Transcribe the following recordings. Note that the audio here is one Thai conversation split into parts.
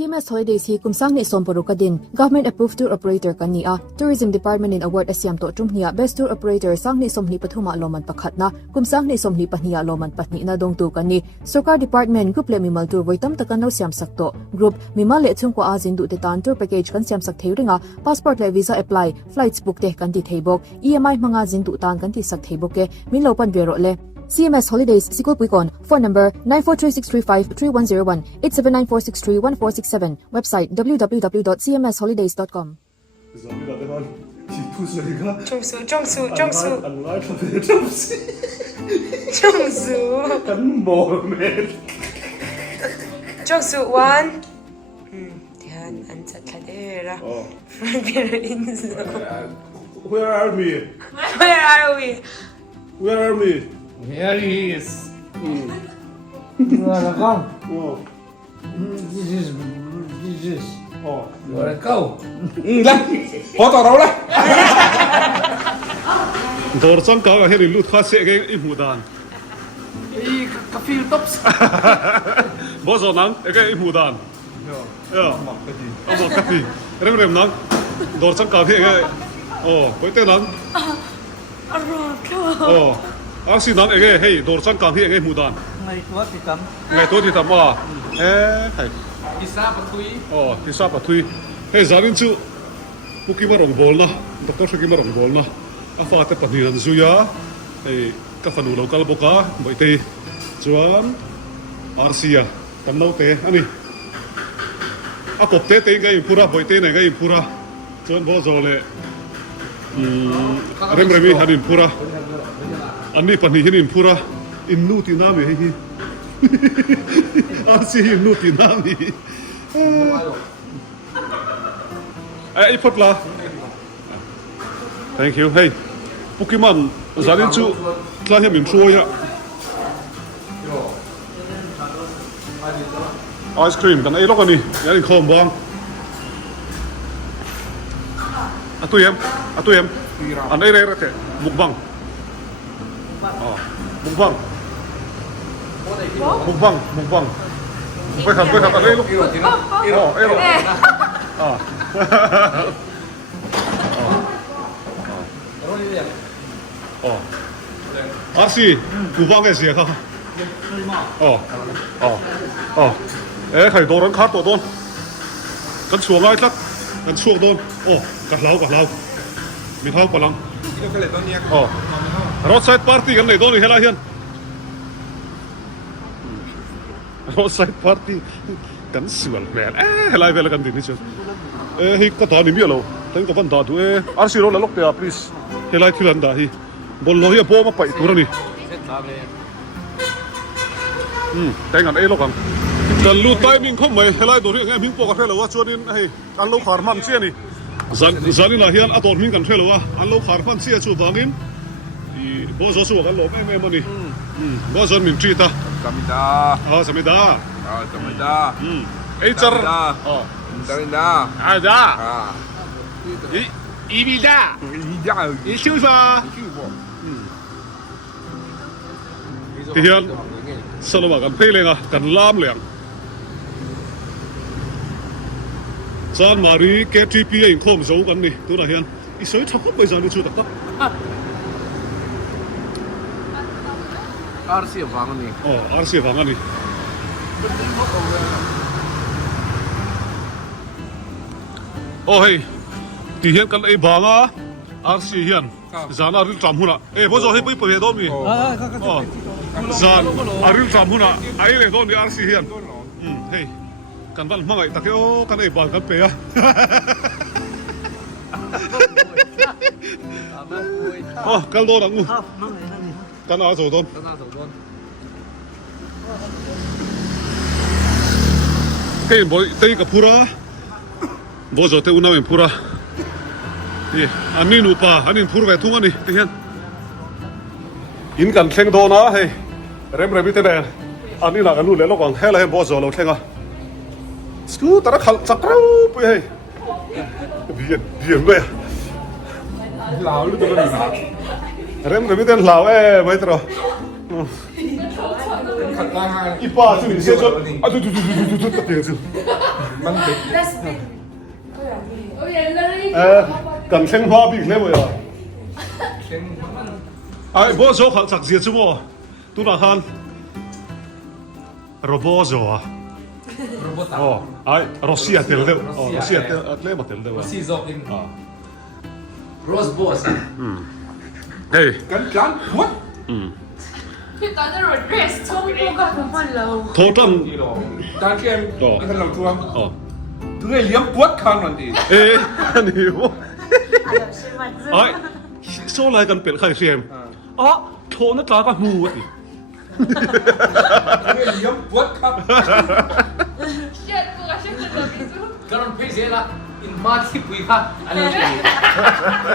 CMS Holidays hi kumsang ni Somporo kadin government approved tour operator kania Tourism Department in award asiam to tumhnia best tour operator sang ni somni pathuma loman pakhatna kumsang ni somni pahnia loman patni na dong tu kani Sarkar Department group le mimal tour voitam takano siam sakto group mimal le chung ko azin du tetan tour package kan siam sak theiringa passport le visa apply flights book te kan ti theibok EMI manga jin du tan kan ti sak theibok ke min lo pan vero le CMS Holidays Sikul Puikon phone number 9436353101 879463147 website www.cmsholidays.com 정수 one 대한 안착하대라 Where are we? Where are we? Where are we? Here he is. Oh. This is. Oh. You wanna go? Lên. Có tỏ đâu đấy. Đồ trong có hay lụt khá sẽ cái im mù đàn. Hey, coffee tops. Bao giờ nắng cái im mù đàn. Yeah. Ông mặc cái gì? Rem nắng. Đồ trong có cái với tên nắng. Xin nắng cái hey đồ trong có cái mù đàn. Ngày tôi thì tầm à. Hay. Isa patui. Isa patui. Hey, zarin chu. Puki marong bol na. Doktor puki marong bol na. Afa te paniran zuya. Hey, ka fanu local boka. Boite. Chuan. Arsia. Tamnau te ani. Akop te ngai pura boite ne ngai pura. Chuan bo zole. Remi hanin pura. Ani pani hanin pura. Innu tinami hi. Arsia innu tinami. Ipot la. Thank you. Hey, Pokemon, zarin chu tla hem im ya. Ice cream kan lok ani, yarin khom bang. Atuyem. An ai re te mukbang. Mukbang. Phải thật ở đây lúc. Arsi, mukbang cái gì không? Khởi đồ rắn khát tổ tôn. Cần xuống ai chắc, cần xuống tôn. Cắt lau. Mình thao quả lăng. Roadside party kan này tôn thì hết lại hiền. Roadside party kan sual vel helai vel kan din chu hi ka ta ni mi lo teng ka van da tu arsi ro la lok te please helai thilan da hi bol lo hi po ma pai tu ni teng an lo kan kan lu timing khom mai helai do ri nge ming po ka thelo wa chuanin hei an lo khar man che ni zani la hian ator min kan thelo wa an lo khar man che chu bangin i bo zo su kan lo me mani bo zon min tri ta Samida. Samida. Samida. Eicher. Samida. Ada. Ibida. Isufa. Thì hiện sao mà cần phê lên à cần lam liền San Mari KTP anh không giấu cần đi tôi là hiện ý sới thắc bây giờ đi chưa được Arsia vang ni. Arsia vang ani. Hey, ti hian kan ei banga Arsia hian. Zan aril tram huna. Bo zo he pui pui do mi. Zan aril tram huna. Ai le do mi Arsia hian. Hey. Kan ban mangai takeo kan ei bal kan pe a. Kal do rangu. Kan a zo don. Cái bồi tây cả pura, bố giờ tây unau em pura, anh nín upa, anh nín pura về thung anh đi, thế hen, in cần khen đồ na hay, rem bị thế này, anh nín là cái lũ lẽ lóc bằng, hay là em bố giờ lâu khen à, sku ta đã khăn chắc đâu, bây hay, biển đây, Lào lúc đó là rem bị thế Lào mấy trò. Ipa tu ni, saya tu, aduh, tak dia tu. มันเป็น cần xem hoa bị lên rồi à เช่นมัน ai bố số khẳng sạc diệt chứ bố tu là han robot rồi à โรบอท oh ai Russia tel đâu oh Russia tel tel mà tel đâu à ซีโซกิน à โรสบอส hey กันจานวัด พี่ตอนนั้นเราเดรสช่องพวกกับทุกคนเรา thô trăng ที่เราจานเข้มที่ท่านเราทัวร์ oh ถึงไอ้เลี้ยงปวดคันมันดี ê anh hiểu ai số lại cần biển khai xem à thô nó trả cả mù vậy ถึงไอ้เลี้ยงปวดครับ เช็ดตัวเช็ดตัวพี่ซู ก็ต้องพิเศษละอินมาที่ปุยค่ะอันนี้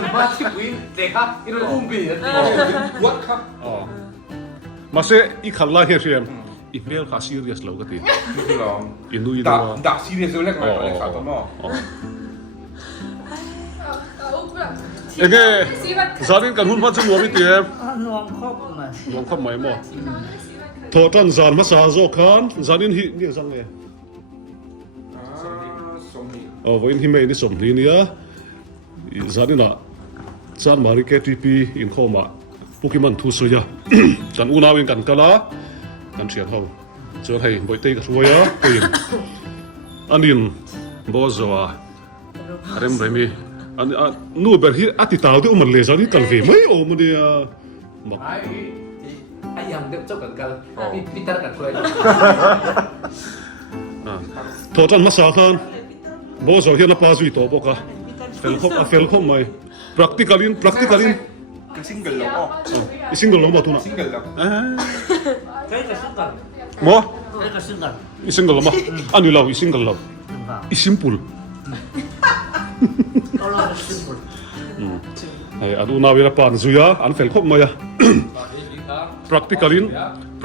อินมาที่ปุยเด็กครับอินอุ้มบี ปวดครับ oh mà sẽ ít khăn lại hết xem ít béo khá serious lâu cái gì นี่คือเรา in nuôi ด่า đâu ด่าซีเรียสเล็กน้อยอะไรขาดตัวนอก เอ้ยgia đình cần hôn phát chung với tiệm นวมครบมา lòng không mấy mà thọ trăng giàn massage zo khan gia đình hi nghe rằng nghe สมนี với hi mấy đi sum đi nia gia đình à chan mari ke tp in khoma Pokemon thu suya chan unawin kan kala kan chian ho chuan hei boi te ka ruaya kuin anin bo zoa rem remi an nu ber hi ati taw de umar le za ni kal ve mai o mun dia mak ไอ้ยังเด็กเจ้ากันกันพี่ตัดกันเลย thọ trăng massage khan bo zo hian a pa zui to boka fel khom mai practicalin ก็ซิงเกิลแล้วก็ single lo ma tu na ซิงเกิลแล้ว ใช้กระซึ่งกัน mo ใช้กระซึ่งกัน single lo ma anu lo single lo ถึงค่ะ simple เอาล่ะกระซึ่งหมด ai adu na wira pan zuya an fel khop mai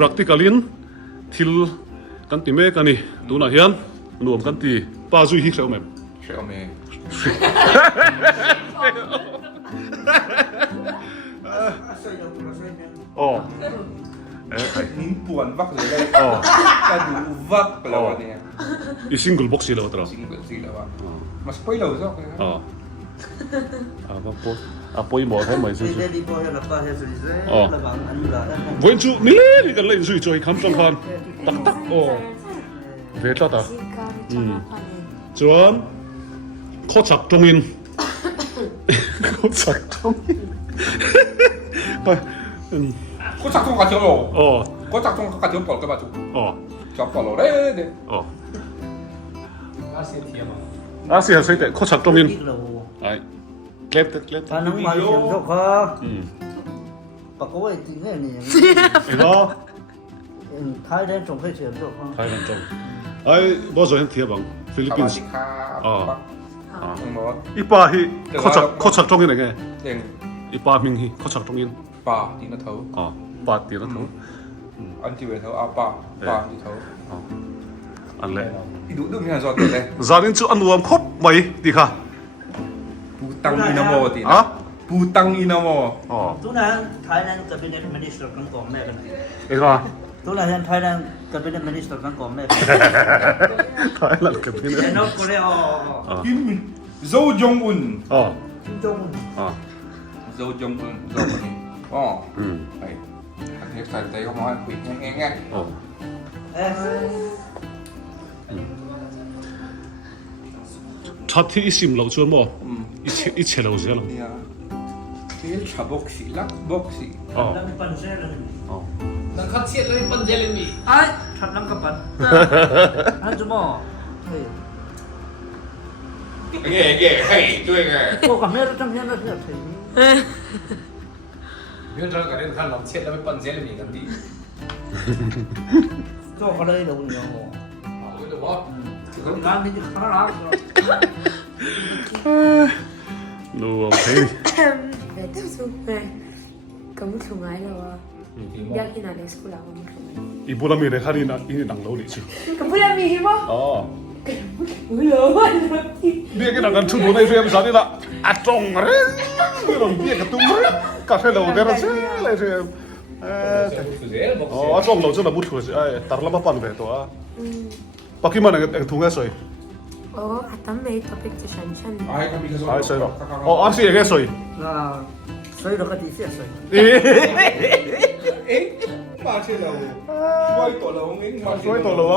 practicalin thil kan ti me kani tu na hian nuam kan ti pa zui hi hleu mem เชื่อไหม oh นิ้นป่วนวักเลยเลยกระดูวักไปแล้วเนี่ย i single box lo tra ซิงเกิลซิงแล้วว่ามาสปอยเราซะเลย ba po apoi mo thai mai ที่ zu ได้ดีพอจะรับตาเฮสุริเซ่ระวังอันนี้ละ wen chu ni le kan lein zui choi kham tang khan tak tak oh ve ta ta chuan kho chak tongin kho chak tongin ก็จักทงกระเทียมโล oh ก็จักทงกระเทียมปอดกระบะจุก oh จับปอดโลเด้เด้ oh อาเซียนเทียม asia sai te kho chak tongin ที่เรา ai klet klet ตอนนั้นมาเสียงเจ้าค่ะปากก็ว่าจริงเนี่ยนี่ ai lo ไทยได้ส่งให้เสียงเจ้าค่ะ thai lan chong ai bo zo hen thia bang สวัส philippines ดีครับทั้งหมด ipa hi kho chak tongin nge เด่น ipa ming hi kho chak tongin ป่าดีนะเถอะ pa ti na tho อันที่เวทเถอะอาป่าป่าดีเถอะ an le อีดูดูมีอะไรสอดเลย zanin chu anuam khop mai ti kha ปูตังอินาโมตี ฮะ นะปูตังอินาโม oh ทุกนั้นไทยนั้นกับเป็นมินิสเตอร์กันก่อนแม่กัน ai ba ทุกนั้นไทยนั้นกับเป็นมินิสเตอร์กันก่อนแม่กัน thai lan ke pin แต่นอกก็เลยอ๋อ กินโจจงอุน oh จง โจจงอุนโจคนนี้อ๋อไปอันนี้ใส่ใจเขามาให้คุยง่าย oh เอ๊ะ chat thi isim lo chuan mo i che lo zia lo ๆเนี่ยที่ชาบ็อกซี่ลักบ็อกซี่ oh แล้วมีปันเซ่เลย oh นักขัดเสียเลยปันเจลิมี ไอ้ชัดน้ำกับปันอันจะมอเฮ้ย เง่เง่ให้ด้วยไง พวกกับแม่เราจำยังได้เนี่ยถึง เรื่องเรากันเรื่องขันเราเสียแล้วไม่ปันเจลิมีกันดี โจ้ก็เลยโดนเนี่ยโอ้ รู้แต่ว่าถึง งานนี้จะขนาด no okay เดี๋ยวจะซูเปก็ไม่ถึงไงแล้วอ่ะอยากกินอะไรสกุลแล้วไม่ถึง ibu la mi re khani na ini nang lo li chu ก็พูดอะไรมีมั้ย oh ไม่รู้ว่าที่ bia cái nang kan thu nei rem sa ni la atong re ro bia ka tum re ka fe lo de ra se le rem คือเรื่องบอก oh atong lo chu na but khu ai tar la ba pan ve to a pakiman ang thunga soi โอ้อัตไม่ท็อปิกจะฉัน Ai kami ka Ai sa'yo. Oh, ano siya? Kaya soy. Soy lo ka di siya soy. Ma siya daw. Suway to lang. Soy to lo.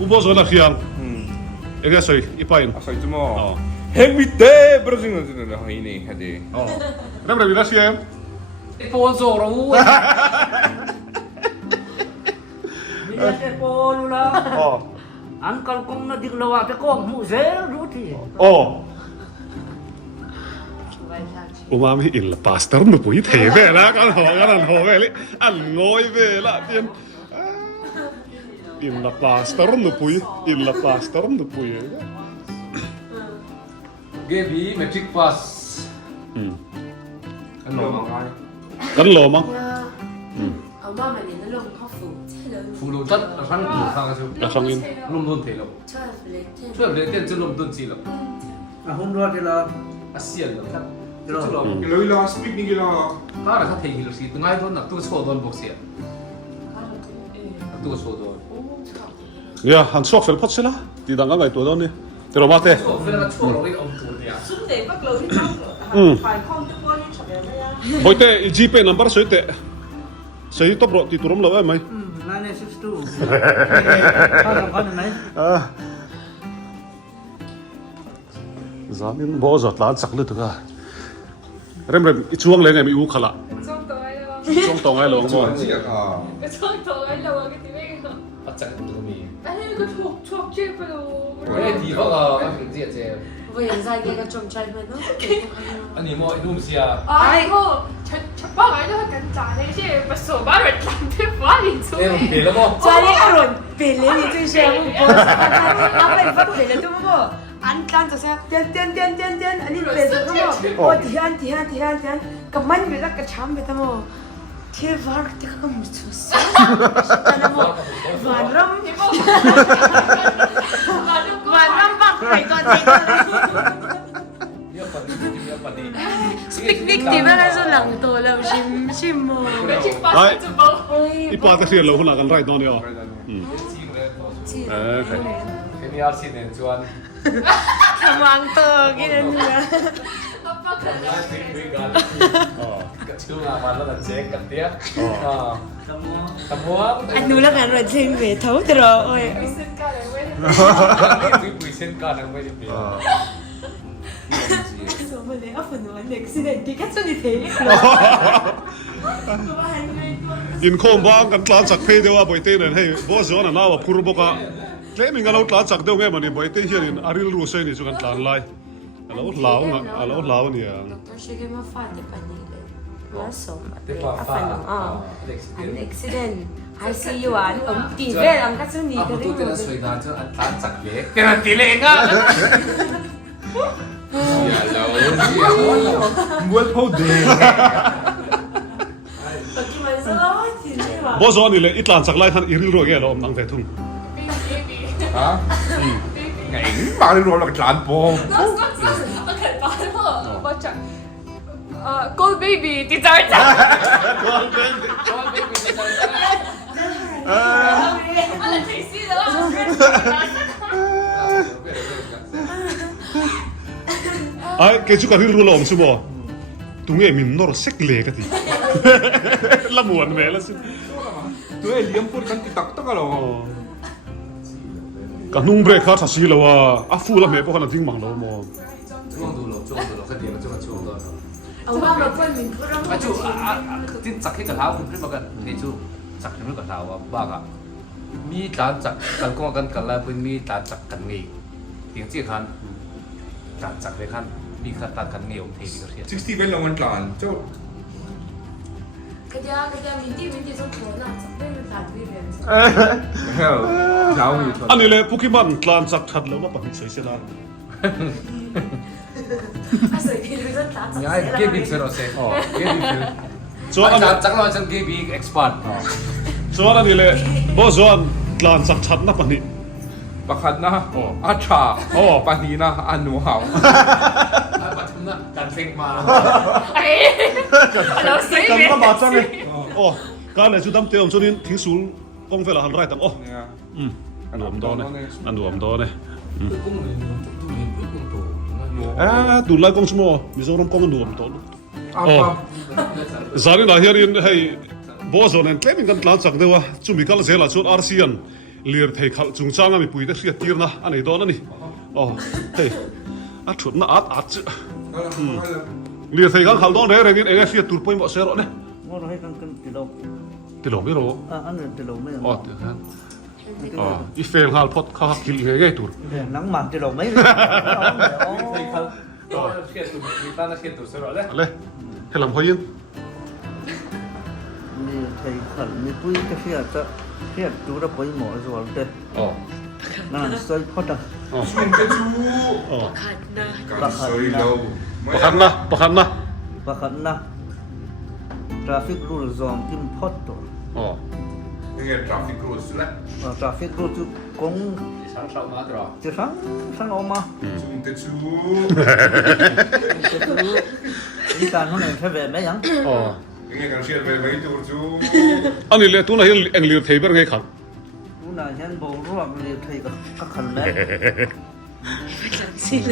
อุโบสถนักเขียนเอ็กซ์ซอยอีปายน์ Asay mo. Hemite Brazil na din na hini hadi. อ๋อเริ่มเรียนวิลาเซียม ไอ้โปนโซเราเว้ย Niya te polo la. อ๋อ Angkal kong na diglawa te kong musel ruti. อ๋ออุมามีอินละปาสเตอร์นุปุยเทเวละกันหอเวลิอันงอยเวละเตียนอินละปาสเตอร์นุปุยอินละปาสเตอร์นุปุย เกบีแมทริกพาสอันน Ano ม mga kaya? กันหล่อมั้ง เอาว่ามันเนี่ยลงข้อฟูใช่เลย ฟูรูจัดรังกูข้างกันชิว กระชังอิน ลมโดนเทล ช่วยเล็ก ช่วยเลยเต้นจะลมโดนจีล Ahun ro te la. อาเซียนครับช่วยเรา Kilo ila speak ni kilo. ถ้าเราเทกิลสีตัวง่ายโดนนักตัวโชว์โดนบอกเสียนักตัวโชว์โดน เนี่ยหันชอบเฟลพัดใช่ละตีดังกันไงตัวนั้นนี่แต่เรามาเต้ โชว์เวลาโชว์เราได้เอาตัวเนี่ย Xuân để bắt đầu đi trong phải không cho con đi chọn đấy á. บอยเต้จีเป้นัมเบอร์สวยเต้สวยตัวโปรตีตัวรำเราไหม 962. Kan nai. จามินบ่จัดร้านสักเลยถึงอ่ะเริ่มอีช่วงเลยไงมีอูขละ Trong tối đâu. ช่วงตองไงหลงบ่ Chuan siya ka. Trong tối đâu cái tí vậy không? อาจารย์ตัวมี Anh ấy cứ thuộc chưa phải đâu. เฮ้ยดีเขาก็อันนี้เจ๊เจ๊ เวียนใจแกก็จมใจมันเนาะ อันนี้มั่วนุ่มเสีย 아이고, 저 빠가 이거 간 자네 이제 벌써 말을 남들 뭐하니 เล่น 좀. เปลี่ยนแล้วมั้ง ใจนี่อร่อยเปลี่ยนเลยนี่最炫我เอาไปฟัดเปลี่ยนเลยทุกคนอันการจะแซ่บเตียนอันนี้เปลี่ยนทุกคนโอ้ที่อันกับมันเวลากระช้ำไปทั้งหมดที่วาร์ที่เขาไม่ชอบแต่ละหมดวานรำปักไปก่อนจริง เยอะปนนี้เยอะปนนี้ สปิกนิกที่แม่ก็จะหลังตัวแล้วชิมโม 매직 봤어 좀 뭐. อีปาตะเคียนเราคนละกันไรตอนนี้อ่ะ จริงเลยต่อ โอเค แค่นี้อาร์ซีเนี่ยชวน ทำวางตัวกินอันนี้ 아빠 가자. คุยกันกับชื่อมาแล้วก็เช็คกันเตี้ยทำหัว อันนู้นแล้วกันเราเชิงเวทเท่าตรอโอ้ย 무슨 까래 왜? คุยเส้นกันไม่ได้เปลี่ยน สมมติว่าฝนวันเด็กสิเด็กที่แค่ชนิดเท อินโคมบ้างกันตลาดสักเพเดียวว่าบอยเต้เนี่ยให้บอสย้อนน่าว่าพูดบอกว่าเล่มิงกันเราตลาดสักเดียวไงมันนี่บอยเต้เฮียนี่อาริลรู้ใช่นี่สุกันตลาดไล่เราลาวอ่ะเราลาวเนี่ย ดรชิเกมาฟาดปานีเลยว่าสมบัติ เด็กว่า อา ฟ้า ฟันอ่ะ เด็ก อันอุบิเหตุไอซียูอันตีเวลอันก็จะหนี อ่ะ กั พู น ด ได้ ถึง หม เรื่อง ด สวยงามจะอันตรายจักเล็กเป็นอันตีเล็กอ่ะ Buat po din. ตะกี้มันสลายจริงใช่ไหม บอสย้อนนี่เลยอีตลาดสักไล่ทันอีริลรู้แก่เราตั้งแต่ทุ่ง Ha? Ngayon, bakit mo lang klan po? 오케이 말로 맞자. 아, 골 베이비 디자이트. 알아 택시다. ไอ้เกจุกันริลรู้เราไม่ใช่บ่ตรงนี้มีนอร์เซ็กเล็กกันทีละมวนแม่ละสิ Ito eh, liam po kan titak-tak alo. กันนุ่งเบรกขาดสีแล้วว่าอาฟูละแม่พวกนั้นทิ้งมังเรามอง ช่วงดูหลช่วงดูหลแค่เดียวช่วงช่วงดู เอาว่าเราเพิ่มมินพูดเรื่อง อ่ะจู่ที่จักให้กับเท้าคุณขึ้นมากันนี่จู่จักให้กับเท้าว่าบ้าอ่ะมีการจักกันก็กันกันแล้วเพิ่งมีการจักกันงี้เพียงที่คันการจักเลยคันมีการตัดกันเงี้ยวเทดีก็เทีย 60 vel lang ang klan. So, กระยามินตี้ต้องโผล่หน้าจะเป็นภาษาที่เรียน hell. Jawi ito. อันนี้เลยพวกที่มันตลาดสักชัดแล้วว่าปฏิเสธเสียแล้ว Ha? 啊，所以你都打折。 ง่ายเก็บบินเสร็จแล้วเสร็จเก็บบินเสร็จ จวนอัน จักรเราจะเก็บบินเอ็กซ์พอร์ต จวนอันนี้เลยบ่จวนกลานสักชัดนะปะนี่ ประคันนะอาชาปานีนะอันหนูเห่า มาถึงนะการเซ็งมา 哎，老水 กัน 没 ก็บาดจังเลยโอ้การเลยชุดดำเตียวจนนี้ทิ้งศูนย์กองเฟลหันไรตั้งโอ้ เนี่ย อันรวมโตเนี่ยอันรวมโตเนี่ย กุ้งเลยตุ้มเห็นกุ้งโต ดูไล่กองสมอมีสองรวมกองรวมโต อาปา ซาลินาเฮียรินให้บอสเนี่ยแค่เป็นกันหลังจากเดียวจุ่มมีกันเสียละชุดอาร์ซีอันเลียร์ไทยขัดจุงจ้างมีปุ๋ยได้เสียตีร์นะอันนี้โดนนี่อ๋อเฮ้ยอัดชุดน่าอัดเลียร์ไทยกันขัดโดนเรื่องนี้เองเสียตูร์ปุ๋ยหมดเสียหรอเนี่ย ว่าเราให้กันติโล ติดหลงไม่รู้ อันนั้นติโลไม่ อ๋อเดี๋ยวกันอ๋ออีเฟลฮาลพอดเขาคิดยังไงตูร์ หนังหมันติโลไม่ ตัวเชียร์ตัวมีตาเชียร์ตัวเสร็จแล้ว อะไรให้ลำพอยิน นี่ไทยขันมีปุ้ยก็เสียจะเสียดูระปุ้ยหมอสวรรค์เด้ อ๋อ นั่นใส่พอด อ๋อ ชิมกระชู อ๋อ 看呐， การสวยเรา ประคันนะประคันนะ ประคันนะทราฟิกรูลซอมกิมพอดตัว อ๋อ ยังไงทราฟิกรูลส์ละ ทราฟิกรูลจุกง ฉันชอบมาตลอด จะสั่งออกมา ชิมกระชู นี่การเขาเนี่ยใช้แบบไหนยัง อ๋อ ยังไงการเชียร์ไปไม่ตูจู อันนี้เลยตัวไหนเอ็งเลียร์ไทยเป็นไงขัด รู้นะฉันบอกรู้ว่าเรียนไทยก็ขันแม่ 想起了，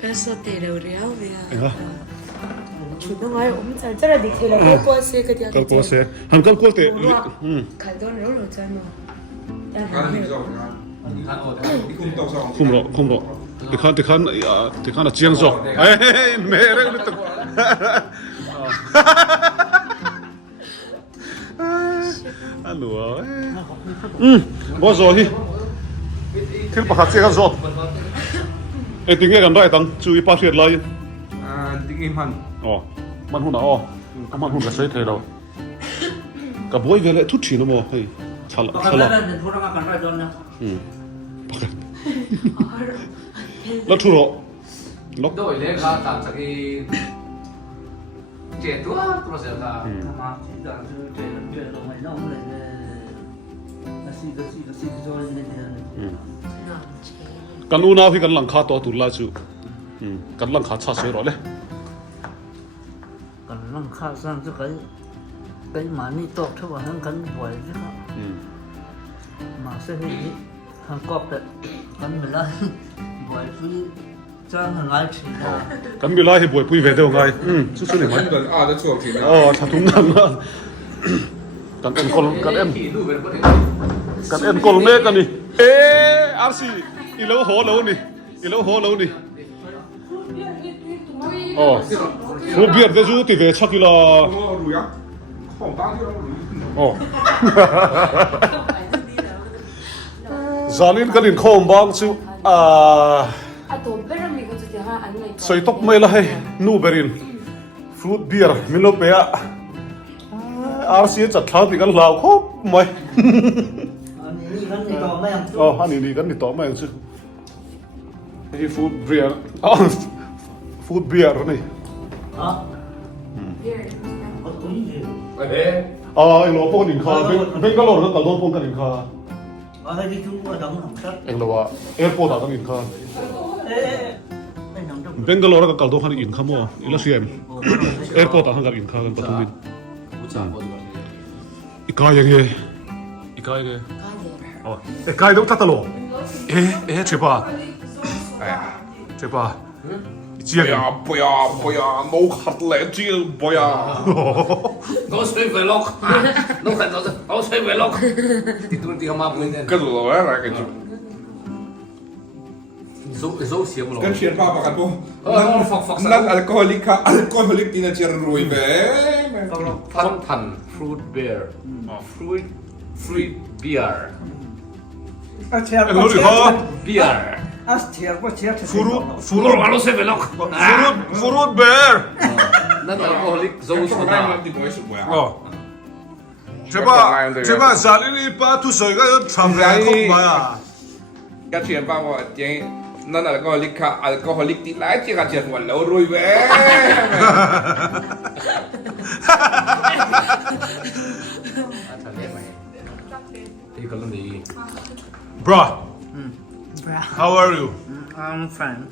跟说对了了呗。除了我，我们在这里看了好多些个条 กัลโกเซ่หันกัลโกเตะ 看到肉肉在吗？ การที่เราเนี่ย ท่านโอ้แต่ ที่คุณต้องสอง คุมรอติคันอ่ะเจียงจอกเอ้ยเมย์เรื่องนี้ตึกอันหนูบอสโอ้ยที่ประคับเสียกันโซ่ไอ้ติงเงี้ยกันได้ตั้งช่วยป้าเสียดเลย ติ๊กอิมัน อ๋อมันหุ่นอ๋อมันหุ่นกับใช้เทเรากับบ่อยเวลาทุกทีนะโมเฮ้ยฉลาด ประคันแล้วเป็นธุรกิจกันได้จนนะ ประกันแล้วทุรล็อก โดยเล็กเราตามจากที่เจ็ดตัวเสร็จแล้ว มาที่จะเจอลงไปน้องเลยสิโจนเนี่ย กันอูน่าพี่กันหลังคาตัวตุลาจูกันหลังคาชาเสียหรอเลย กันลังค่าสร้างจะไก่หมานี่ตกเท่าว่าทั้งกันบ่อยใช่ไหมมาเสียให้ทางกอบแต่กันเวลาบ่อยพี่จ้างงานทีนะ กันมีลายให้บวยปุ้ยเวเดียวไงสู้ๆหน่อยไหม มันอาจจะช่วงที่นะ อ๋อถ้าทุ่งนั้นนะกันเอ็นกอลกันเอ็น ที่ดูเป็นคนที่ กันเอ็นกอลเมกันนี่อาร์ซีอีเล่าหัวเล่านี่อีเล่าหัวเล่านี่อ๋อฟูเบียร์เดจูติเวชักกีฬา รู้ยังของตั้งที่เรารู้ อ๋อซาลินกันอินโคมบางซู啊，多别人那个就叫他安慰。 ใส่ตกไม่ละให้นูเบรินฟรุตเบียร์มิโลเปียอาร์ซีจัดท้าติกันลาวครบไหม อันนี้กันนี่ต่อไม่ยัง อ๋ออันนี้ดีกันนี่ต่อมาอย่างซึ่งนี่ฟูดเบียร์อ๋อฟูดเบียร์นี่ ฮะก็ตุ้ย เอ๊ะ อ๋อไอ้โลพวกนินคาเบงกาโลนั่นกับโลพวกกันนินคา อะไรที่ชุ่มว่าดังหนังสัก เอ็งเราว่าแอร์พอร์ตกันนินคา ไม่หนังจะ เบงกาโลแล้วกับกัลโดกันอินคามัวอีลาเซียมแอร์พอร์ตกันกับอินคากันปฐุมวิน ผู้ชายคนนี้ อีกายยังไงอีกายยังไงอ๋อไอ้กายต้องทัตตโลเอ๊ะเจ็บป่ะเจ็บป่ะเจียง 不要冇黑嚟知不要我水肥落，我看到是我水肥落，啲都啲咁啱嘅啫，跟住落嚟跟住走少咯。跟เชียร์ป้าประกันปุ๊บ fuck นั่นแอลกอฮอลิกค่ะแอลกอฮอลิกนี่นะเชียร์รวยแม่ ฟันทัน fruit beer fruit beer อาเชียร์ เอ็งรู้ดิฮะ beer อาเชียร์ก็เชียร์ ฟูรุ fruit 我水肥落，ฟูรุเบียร์ นั่น alcoholic 走少 ได้ 啦 มัน。ติดไว้สุดเลย อ๋อเจ็บป่ะซาลินีป้าทุกสิ่งก็ทำแรงเข้ามา cái chuyện bao gọi tiếngนั่นแอลกอฮอลิกค่ะแอลกอฮอลิกที่หลายที่กระเจียนวันแล้วรวยเว้ย ทะเลไหมที่กรณี Bro, how are you? I'm fine.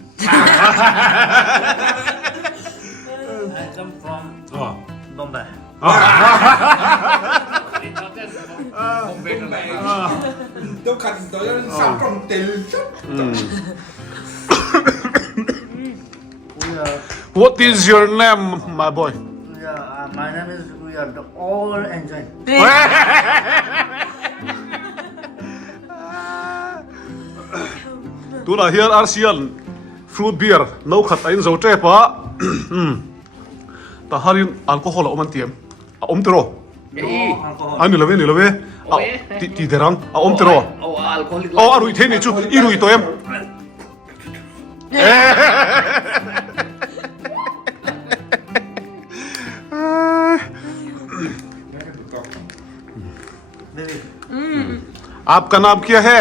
I come from Oh. Bombay. ผมเป็นอะไร ต้องขัดตัวยังสั่งตรงเต็มชุด We are, What is your name, my boy? my name is, we are the all enjoying. Tu là hiền ASEAN fruit beer nấu khát anh dấu trẻ pa. Ta harin alcohol om tiệm. Om tero. No alcohol. Anh ni love. Ti derang. Om tero. alcoholic Oh, arui thế này chú, irui to em. Baby. आपका नाम क्या है?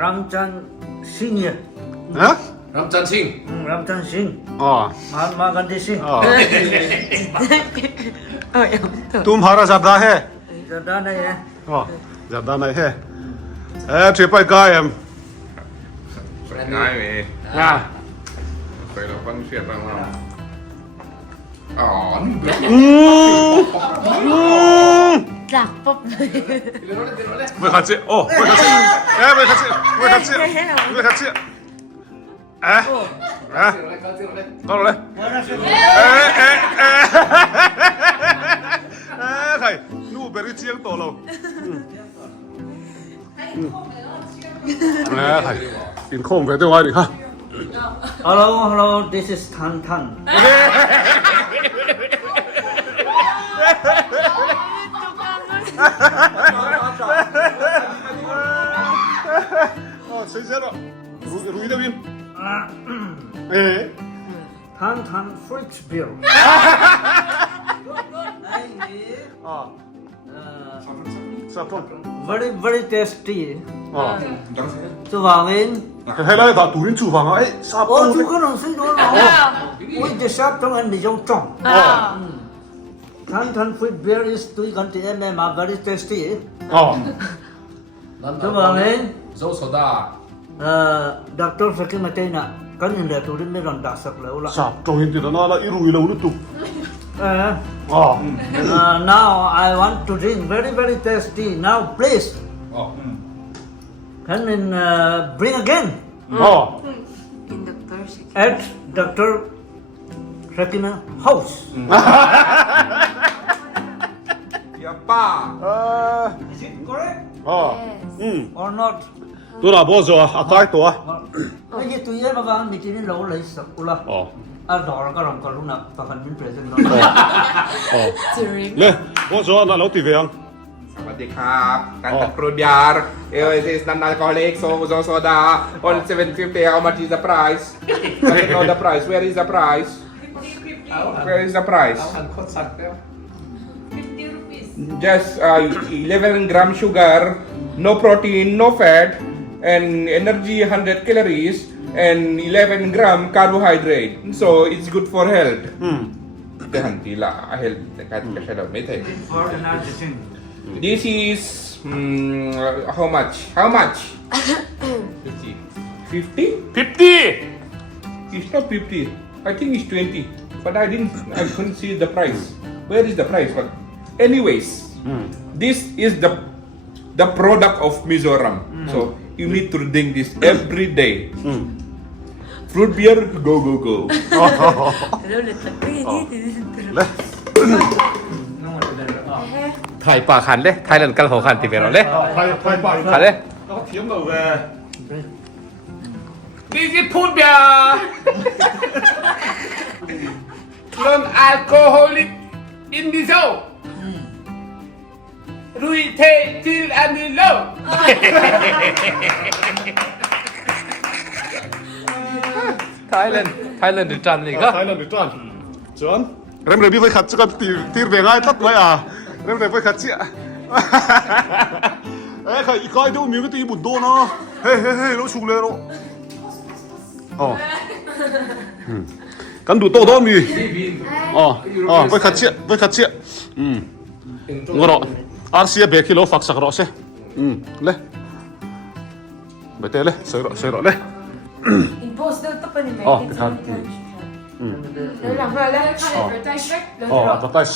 Ramchan Senior. हाँ? Ramchan Singh Ramchan Singh. Oh. Mahatma Gandhi Singh. Oh. तुम्हारा ज्यादा है? Jada nahi hai. Oh, ज्यादा नहीं है. Triple guy em. ง่ายไหม Ah. เคยเราฟังเสียงบ้างมั้ยอ๋อ จากปุ๊บเลย ไม่ขัดเสียโอ้ไม่ขัดเสียไม่ขัดเสียไม่ขัดเสียไม่ขัดเสียก็เลยใครนู่เบริเชียงโตเราใครกินข้มไปด้วยดิค่ะ Hello, this is Tan Tan. อ๋อใช่ใช่หรอรู้ได้วิน Tan Tan Fruit Beer. อ๋อสับปะ Very, very tasty. อ๋อ Chú vào bên. ให้เราต่อตูรินจูฟังไอ้ซาบ Ô, chú có đồng sinh đó nào? Ui, the sharp trong anh bị trong trọng. Tan Tan Fruit Beer is 200 ml, very tasty. อ๋อ Chú vào bên. Dâu soda Doctor Fakir Matena. Kan in there to rin meron dasak la ula. สับตรงนี้ติดแล้วละอีรุยเราลุตุ อ๋อ Now I want to drink very, very tasty. Now please, อ๋อ can in bring again อ๋อ in the person at Dr. Fakir house. เดี๋ยวป้า Is it correct อ๋อ or not? ตัวน่ะบอสอ่ะอากาศตัว Ay, ito yan ba ang nikinin law lay sa ula. อ๋อ Ador ka ram kaluna pakan min present no. อ๋อเลยบอสอ่ะน่ะเราตีเวียง สวัสดีครับการตัดครูดยาร์is non alcoholic so soda all 750 how much is the price I don't know the price where is the price where is the price อันโคตรสัตว์แล้ว 50 rupees. just 11 gram sugar no protein no fat and energy 100 calories and 11 gram carbohydrate so it's good for health แต่หันทีละ health แต่การกระชับไม่ถึง For another thing. this is how much 50 50 50 it's not 50 I think it's 20 but I couldn't see the price where is the price but anyways this is the product of Mizoram so you need to drink this every day fruit beer go แล้วเลยตะกี้นี่ เลย ไทยป่าขันเลยไทยเล่นกันหัวขันติเวรเลย ไฟป่า ขันเลย แล้วก็เทียมเราแว นี่คือพูดเบียร์ non alcoholic in the show รุยเทจิลอันนี้โล ไทยเล่นดิจันนี่ก็ ไทยแลนด์ดิจันจวนเริ่มเลยพี่ไปขัดจะกันตีเวียงไอ้ทัดไว้อ่ะเริ่มเลยไปขัดเสีย哎，看一开都没个地不多呢，嘿嘿嘿，都出来了。哦，咁ดูโตโตมีอ๋อไปขัดเจี๊ยงรออาร์เซียเบกิโลฟักสักรอเซ่เลยไปเตะเลยใส่รอเลย impose daw to pa ni Mike. Oh, kita- Lang na lang. Advertisement. อ๋อ advertise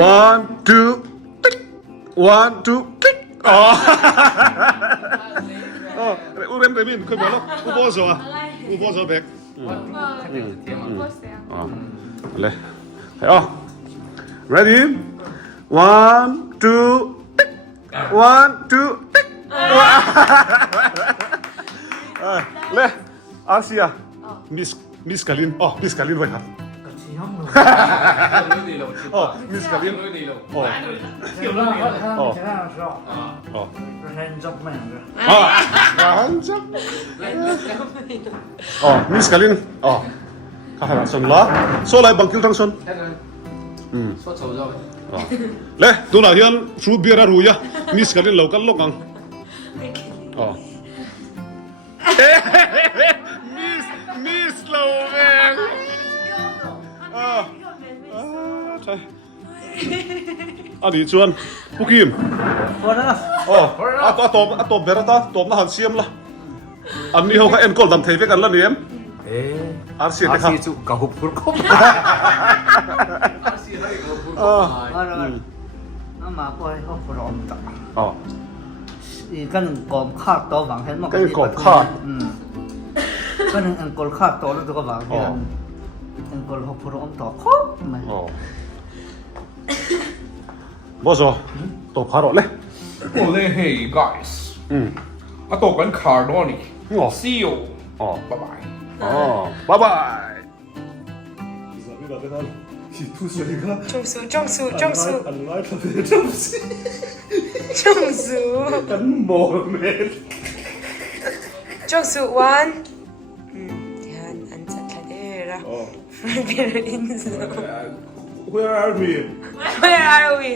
1 2 ติ๊ก1 2 ติ๊กอ๋ออุเรนเดมินเคยบอกแล้วอุโบสถเบก Post there. อ๋อเลยให้อ๋อ ready 1 2 ติ๊ก1 2 ติ๊กเลยอาเซียมิสกาลินอ๋อมิสกาลินไว้ครับ กับชีห้องหนู อ๋อมิสกาลินอ๋อ เดี๋ยวเราเขาจะน่าชอบ อ๋อ แทนจ็อบแม่งเลย อ๋อจับอ๋อมิสกาลินอ๋อข้าหาส่วนละโซ่ไรบังคิวทั้งส่วน 说走着。 เลยตัวละเฮียนฟรูเบียร์รู้ยะมิสกาลินเหล่ากันลงกังอ๋อมิสเหล่าแมงอ่าใช่อันนี้ชวนผู้กิม พอแล้วนะ อ๋ออะตบเบรต้าตบน่าหันเสียมละอันนี้เขาเอ็นกอลดำเทไปกันแล้วเนี่ยอาร์เซียนนะครับ 就搞不过。阿西那个不过。 เอาละน้ำมาปล่อยเขาพร้อมตัก อ๋อ อีกกันกอมคาดตัวหวังเห็นมั้ย กันกอมคาด ก็นึงอันกอลคาดตัวแล้วตัวก็หวังเห็นอันกอลเขาพร้อมต่อครบไหม อ๋อ boss ตบคาร์โรเลย Well, hey guys. I talk on Cardoni. Oh. See you. Oh. Bye bye. อ๋อ bye bye 정수.กันโมเมน 정수 1. Yan, ansa kadera. Inso. Where are we Where are we?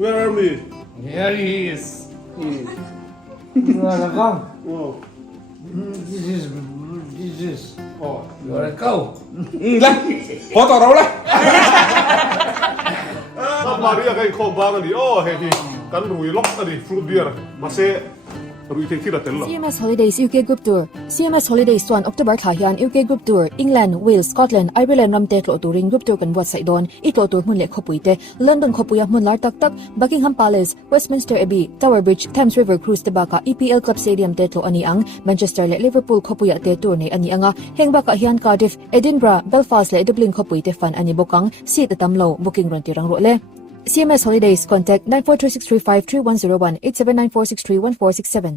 Where are we Here he is. แล้วก็ oh this is oh You wanna go? เลยพอต่อเราเลย มาเรียกไอ้โคบากันดิโอ้เฮ้ยกันรุยล็อกกันดิฟรุตเบียร์มาเซ่รุยเทที่ละเต็มละ CMS Holidays UK Group Tour CMS Holidays ส่วน October ทาฮิอัน UK Group Tour England Wales Scotland Ireland รำเตะโลตูริง Group Tour กันวัดไซดอนอีกโลตูมุ่นเล็กขบุยเต London ขบุยมุ่นลาร์ตัก Buckingham Palace Westminster Abbey Tower Bridge Thames River Cruise เตบากา EPL Club Stadium เตโลอันนี้อัง Manchester และ Liverpool ขบุยเตตัวในอันนี้อังเฮงบากาฮิอัน Cardiff Edinburgh Belfast และ Dublin ขบุยเตฟันอันนี้บกังซีตตำโล Booking รันติรังโรเล CMS Holidays contact 9436353101 8794631467